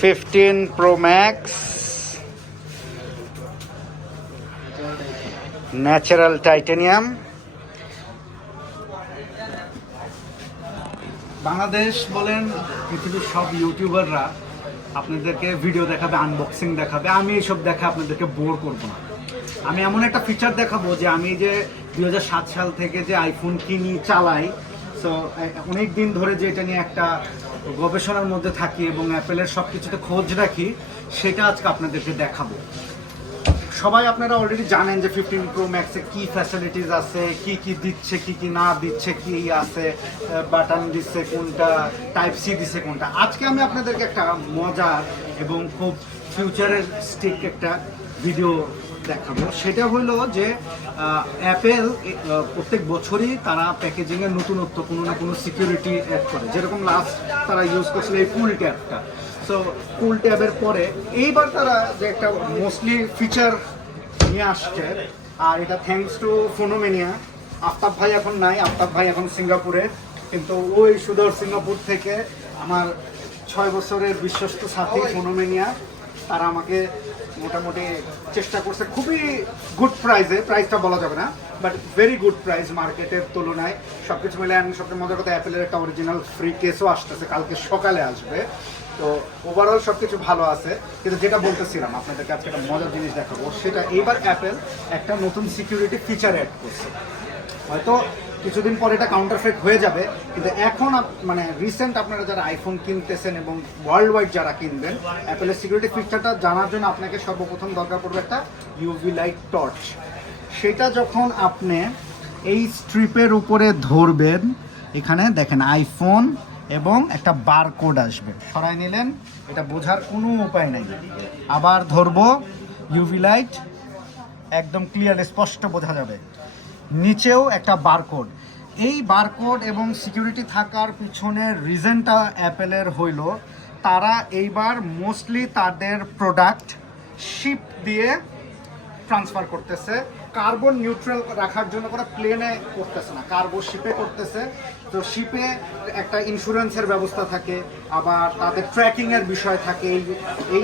15 Pro Max natural titanium. Bangladesh বলেন পৃথিবীর সব ইউটিউবাররা আপনাদেরকে ভিডিও দেখাবে, আনবক্সিং দেখাবে, আমি এইসব দেখে আপনাদেরকে বোর করবো না। আমি এমন একটা ফিচার দেখাবো যে আমি যে 2007 সাল থেকে যে আইফোন কিনি, চালাই, সো অনেক দিন ধরে যে এটা নিয়ে একটা গবেষণার মধ্যে থাকি এবং অ্যাপেলের সব কিছুতে খোঁজ রাখি, সেটা আজকে আপনাদেরকে দেখাবো। সবাই আপনারা অলরেডি জানেন যে 15 Pro Max-এ কী ফ্যাসিলিটিস আছে, কি কি দিচ্ছে, কি কি না দিচ্ছে, কি আছে, বাটন দিচ্ছে কোনটা, টাইপ সি দিচ্ছে কোনটা। আজকে আমি আপনাদেরকে একটা মজার এবং খুব ফিউচারিস্টিক একটা ভিডিও দেখাবো। সেটা হলো যে অ্যাপেল প্রত্যেক বছরই তারা প্যাকেজিংয়ে নতুনত্ব কোনো না কোনো সিকিউরিটি অ্যাড করে। যেরকম লাস্ট তারা ইউজ করছিল এই কুল ট্যাবটা, সো কুল ট্যাবের পরে এইবার তারা যে একটা মোস্টলি ফিচার নিয়ে আসছে, আর এটা থ্যাঙ্কস টু ফোনোমেনিয়া। আফতাব ভাই এখন নাই, আফতাব ভাই এখন সিঙ্গাপুরে, কিন্তু ওই সুদূর সিঙ্গাপুর থেকে আমার 6 বছরের বিশ্বস্ত সাথী ফোনোমেনিয়া, তারা আমাকে মোটামুটি চেষ্টা করছে খুবই গুড প্রাইসে, প্রাইসটা বলা যাবে না, বাট ভেরি গুড প্রাইস মার্কেটের তুলনায়। সব কিছু মিলে আমি সবচেয়ে মজার কথা, অ্যাপেলের একটা অরিজিনাল ফ্রি কেসও আসতেছে, কালকে সকালে আসবে। তো ওভারঅল সব কিছু ভালো আছে, কিন্তু যেটা বলতেছিলাম আপনাদেরকে আজকে একটা মজার জিনিস দেখাবো, সেটা এইবার অ্যাপেল একটা নতুন সিকিউরিটি ফিচার অ্যাড করছে। হয়তো কিছুদিন পরে এটা কাউন্টারফেক্ট হয়ে যাবে, কিন্তু এখন মানে রিসেন্ট আপনারা যারা আইফোন কিনতেছেন এবং ওয়ার্ল্ড ওয়াইড যারা কিনবেন, অ্যাপেলের সিকিউরিটি ফিচারটা জানার জন্য আপনাকে সর্বপ্রথম দরকার পড়বে একটা ইউভি লাইট টর্চ। সেটা যখন আপনি এই স্ট্রিপের উপরে ধরবেন, এখানে দেখেন আইফোন এবং একটা বারকোড আসবে, সরাই নিলেন, এটা বোঝার কোনো উপায় নাই। আবার ধরবো, ইউভি লাইট একদম ক্লিয়ার স্পষ্ট বোঝা যাবে, নিচেও একটা বারকোড। এই বারকোড এবং সিকিউরিটি থাকার পিছনের রিজনটা অ্যাপেলের হইল, তারা এইবার মোস্টলি তাদের প্রোডাক্ট শিপ দিয়ে ট্রান্সফার করতেছে, কার্বন নিউট্রাল রাখার জন্য করে প্লেনে করতেছে না, কার্বো শিপে করতেছে। তো শিপে একটা ইন্স্যুরেন্সের ব্যবস্থা থাকে, আবার তাদের ট্র্যাকিংয়ের বিষয় থাকে। এই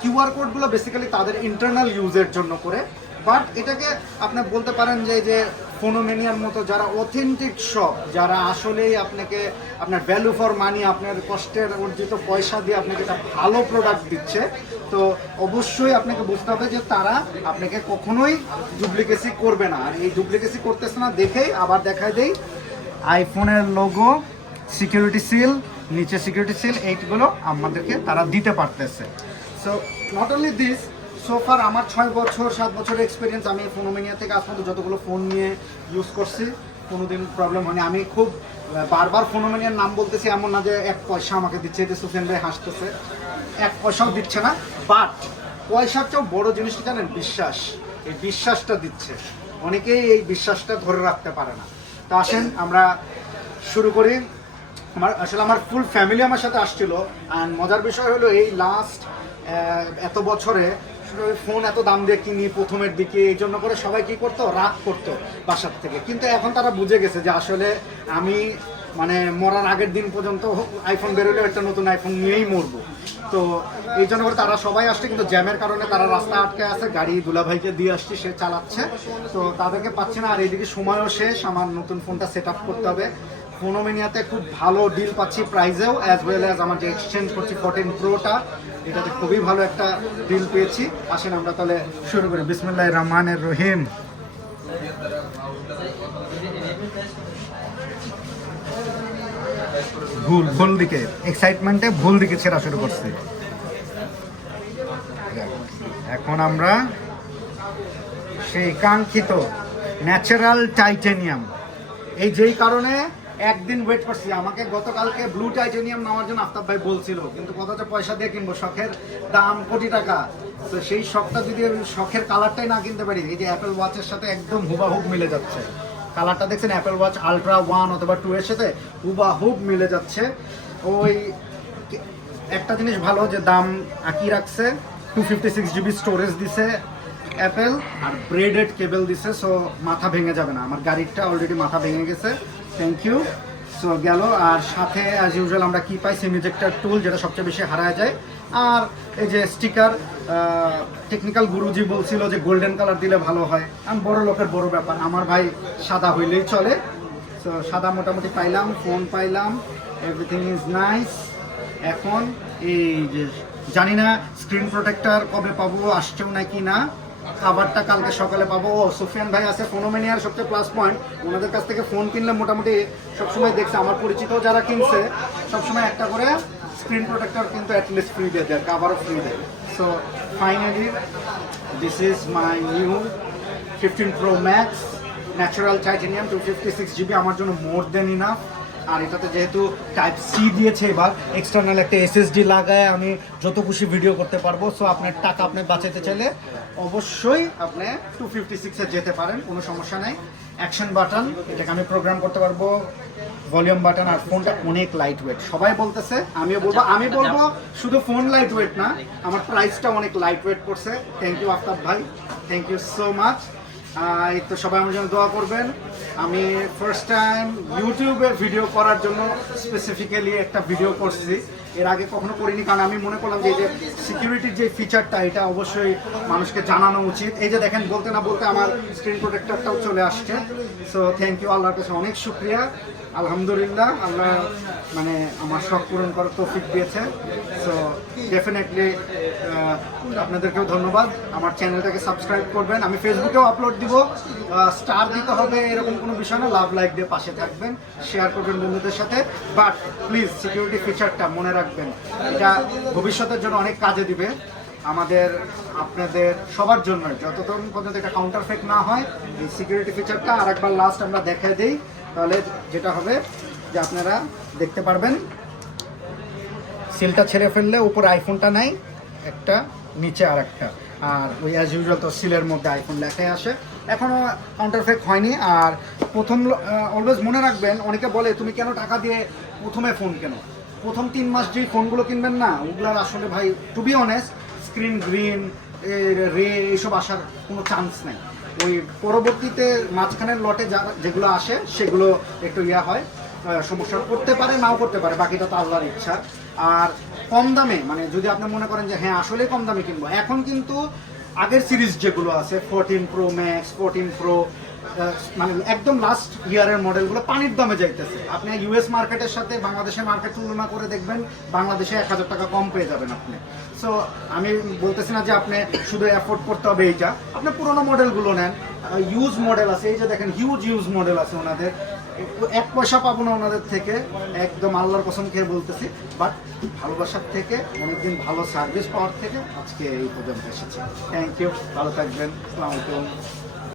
কিউআর কোডগুলো বেসিক্যালি তাদের ইন্টারনাল ইউজের জন্য করে। বাট এটাকে আপনি বলতে পারেন যে ফোনোমেনিয়ার মতো যারা অথেন্টিক শপ, যারা আসলেই আপনাকে আপনার ভ্যালু ফর মানি, আপনার কষ্টের অর্জিত পয়সা দিয়ে আপনাকে একটা ভালো প্রোডাক্ট দিচ্ছে, তো অবশ্যই আপনাকে বুঝতে হবে যে তারা আপনাকে কখনোই ডুপ্লিকেসি করবে না। আর এই ডুপ্লিকেসি করতেছে না দেখেই আবার দেখায় দেই আইফোনের লোগো, সিকিউরিটি সিল, নিচে সিকিউরিটি সিল, এইগুলো আমাদেরকে তারা দিতে পারতেছে। সো নট অনলি দিস, সোফার আমার 6 বছর 7 বছরের এক্সপিরিয়েন্স, আমি ফোনোমেনিয়া থেকে আজ পর্যন্ত যতগুলো ফোন নিয়ে ইউজ করছি কোনোদিন প্রবলেম হয়নি। আমি খুব বারবার ফোনোমেনিয়ার নাম বলতেছি, এমন না যে 1 পয়সা আমাকে দিচ্ছে, যে সুফিয়ান ভাই হাসতেছে, 1 পয়সাও দিচ্ছে না। বাট পয়সার চেয়েও বড় জিনিসটা জানেন, বিশ্বাস। এই বিশ্বাসটা দিচ্ছে, অনেকেই এই বিশ্বাসটা ধরে রাখতে পারে না। তো আসেন আমরা শুরু করি। আমার ফুল ফ্যামিলি আমার সাথে আসছিল। অ্যান্ড মজার বিষয় হলো, এই লাস্ট এত বছরে ফোন এত দাম দিয়ে কিনি প্রথমের দিকে, এই জন্য করে সবাই কী করতো, রাগ করতো বাসার থেকে। কিন্তু এখন তারা বুঝে গেছে যে আসলে আমি মানে মরার আগের দিন পর্যন্ত আইফোন বেরোলেও একটা নতুন আইফোন নিয়েই মরবো। তো এই জন্য করে তারা সবাই আসছে, কিন্তু জ্যামের কারণে তারা রাস্তা আটকে আছে। গাড়ি দুলাভাইকে দিয়ে আসছি, সে চালাচ্ছে, তো তাদেরকে পাচ্ছি না। আর এইদিকে সময়ও শেষ, আমার নতুন ফোনটা সেট আপ করতে হবে। ফোনোমেনিয়াতে খুব ভালো ডিল পাচ্ছি প্রাইসেও, অ্যাজ ওয়েল অ্যাজ আমার যে এক্সচেঞ্জ করছি 14 Proটা, এটাতে খুবই ভালো একটা ডিল পেয়েছি। আসেন আমরা তাহলে শুরু করি। বিসমিল্লাহির রহমানির রহিম। ভুল দিকে, এক্সাইটমেন্টে ভুল দিকে ছেড়া শুরু করছি। এখন আমরা সেই কাঙ্ক্ষিত ন্যাচারাল টাইটানিয়াম, এই যেই কারণে একদিন ওয়েট করছি। আমাকে গতকালকে ব্লু টাইটানিয়াম নেওয়ার জন্য আফতাব ভাই বলছিল, কিন্তু কত পয়সা দিয়ে কিনবো, শখের দাম কোটি টাকা। তো সেই শখটা যদি শখের কালারটাই না কিনতে পারি, এই যে অ্যাপেল ওয়াচের সাথে একদম হুবাহুব মিলে যাচ্ছে। কালারটা দেখছেন অ্যাপেল ওয়াচ আলট্রা 1 অথবা 2 এর সাথে হুবাহুব মিলে যাচ্ছে। ওই একটা জিনিস ভালো যে দাম একই রাখছে, 256 GB স্টোরেজ দিছে, অ্যাপেল আর ব্রেডেড কেবল দিছে, সো মাথা ভেঙে যাবে না। আমার গাড়িটা অলরেডি মাথা ভেঙে গেছে। Thank you. সো গেল। আর সাথে অ্যাজ ইউজুয়াল আমরা কি পাই, সিম ইজেক্টর টুল, যেটা সবচেয়ে বেশি হারায় যায়। আর এই যে স্টিকার, টেকনিক্যাল গুরুজি বলছিল যে গোল্ডেন কালার দিলে ভালো হয়। আমি বড় লোকের বড় ব্যাপার, আমার ভাই সাদা হইলেই চলে। সো সাদা মোটামুটি পাইলাম, ফোন পাইলাম, এভরিথিং ইজ নাইস। এখন এই যে জানি না স্ক্রিন প্রোটেক্টর কবে পাবো, আসছেও নাকি না। খাবারটা কালকে সকালে পাবো। ও সুফিয়ান ভাই আছে ফোনোমেনিয়ার সবচেয়ে প্লাস পয়েন্ট, ওনাদের কাছ থেকে ফোন কিনলে মোটামুটি সবসময় দেখছে, আমার পরিচিত যারা কিনছে সবসময় একটা করে স্ক্রিন প্রোটেক্টর কিন্তু অ্যাটলিস্ট ফ্রি দেয়, কাভারও ফ্রি দেয়। So finally this is my new 15 Pro Max natural titanium 256 GB, আমার জন্য মোর দেন ইনাফ। আর এটাতে যেহেতু টাইপ সি দিয়েছে, এবার এক্সটার্নাল একটা এসএসডি লাগায় আমি যত খুশি ভিডিও করতে পারবো। সো আপনার টাকা আপনি বাঁচাতে চাইলে অবশ্যই আপনি 256-এ যেতে পারেন, কোনো সমস্যা নাই। অ্যাকশন বাটন, এটাকে আমি প্রোগ্রাম করতে পারবো, ভলিউম বাটন। আর ফোনটা অনেক লাইট ওয়েট, সবাই বলতেছে, আমিও বলবো। আমি বলবো শুধু ফোন লাইট ওয়েট না, আমার প্রাইসটা অনেক লাইট ওয়েট পড়ছে। থ্যাংক ইউ আফতাব ভাই, থ্যাংক ইউ সো মাচ। এই তো সবাই আমার জন্য দোয়া করবেন। আমি ফার্স্ট টাইম ইউটিউবে ভিডিও করার জন্য স্পেসিফিক্যালি একটা ভিডিও করছি, এর আগে কখনো করিনি, কারণ আমি মনে করলাম যে এই যে সিকিউরিটির যে ফিচারটা, এটা অবশ্যই মানুষকে জানানো উচিত। এই যে দেখেন, বলতে না বলতে আমার স্ক্রিন প্রোটেক্টরটাও চলে আসছে। সো থ্যাংক ইউ, আল্লাহর কাছে অনেক শুক্রিয়া। আলহামদুলিল্লাহ, আল্লাহ মানে আমার শখ পূরণ করার তৌফিক দিয়েছে। সো ডেফিনেটলি আপনাদেরকেও ধন্যবাদ। আমার চ্যানেলটাকে সাবস্ক্রাইব করবেন, আমি ফেসবুকেও আপলোড দিব। স্টার দিতে হবে এরকম কোনো বিষয় না, লাভ লাইক দিয়ে পাশে থাকবেন, শেয়ার করবেন বন্ধুদের সাথে। বাট প্লিজ সিকিউরিটি ফিচারটা মনে রাখবেন, এটা ভবিষ্যতের জন্য অনেক কাজে দিবে আমাদের, আপনাদের সবার জন্য, যতক্ষণ পর্যন্ত এটা কাউন্টার ফেক না হয়। এই সিকিউরিটি ফিচারটা আরেকবার লাস্ট আমরা দেখাই দিই, তাহলে যেটা হবে যে আপনারা দেখতে পারবেন সিলটা ছেড়ে ফেললে উপরে আইফোনটা নাই একটা, নিচে আর একটা। আর ওই অ্যাজ ইউজুয়াল তো সিলের মধ্যে আইফোন লেখাই আসে, এখনও কাউন্টার ফেক হয়নি। আর প্রথম অলওয়েজ মনে রাখবেন, অনেকে বলে তুমি কেন টাকা দিয়ে প্রথমে ফোন কেন, প্রথম 3 মাস যেই ফোনগুলো কিনবেন না, ওগুলার আসলে ভাই to be honest screen green, রে এইসব আসার কোনো চান্স নেই। ওই পরবর্তীতে মাঝখানের লটে যেগুলো আসে সেগুলো একটু ইয়া হয়, সমস্যা করতে পারে, নাও করতে পারে, বাকিটা তো আল্লাহর ইচ্ছা। আর কম দামে, মানে যদি আপনি মনে করেন যে হ্যাঁ আসলে কম দামে কিনবো, এখন কিন্তু আগের সিরিজ যেগুলো আছে 14 Pro Max, 14 Pro, মানে একদম লাস্ট ইয়ারের মডেলগুলো পানির দামে যাইতেছে। আপনি ইউএস মার্কেটের সাথে বাংলাদেশের মার্কেট তুলনা করে দেখবেন, বাংলাদেশে 1000 টাকা কম পেয়ে যাবেন আপনি। সো আমি বলতেছি না যে আপনি শুধু অ্যাফোর্ড করতে হবে এইটা, আপনি পুরোনো মডেলগুলো নেন, ইউজ মডেল আছে, এই যে দেখেন হিউজ ইউজ মডেল আছে ওনাদের, 1 পয়সা পাবো না ওনাদের থেকে, একদম আল্লাহর কসম খেয়ে বলতেছি। বাট ভালোবাসার থেকে, অনেকদিন ভালো সার্ভিস পাওয়ার থেকে আজকে এই পর্যন্ত এসেছে। থ্যাংক ইউ, ভালো থাকবেন, আসসালামু আলাইকুম।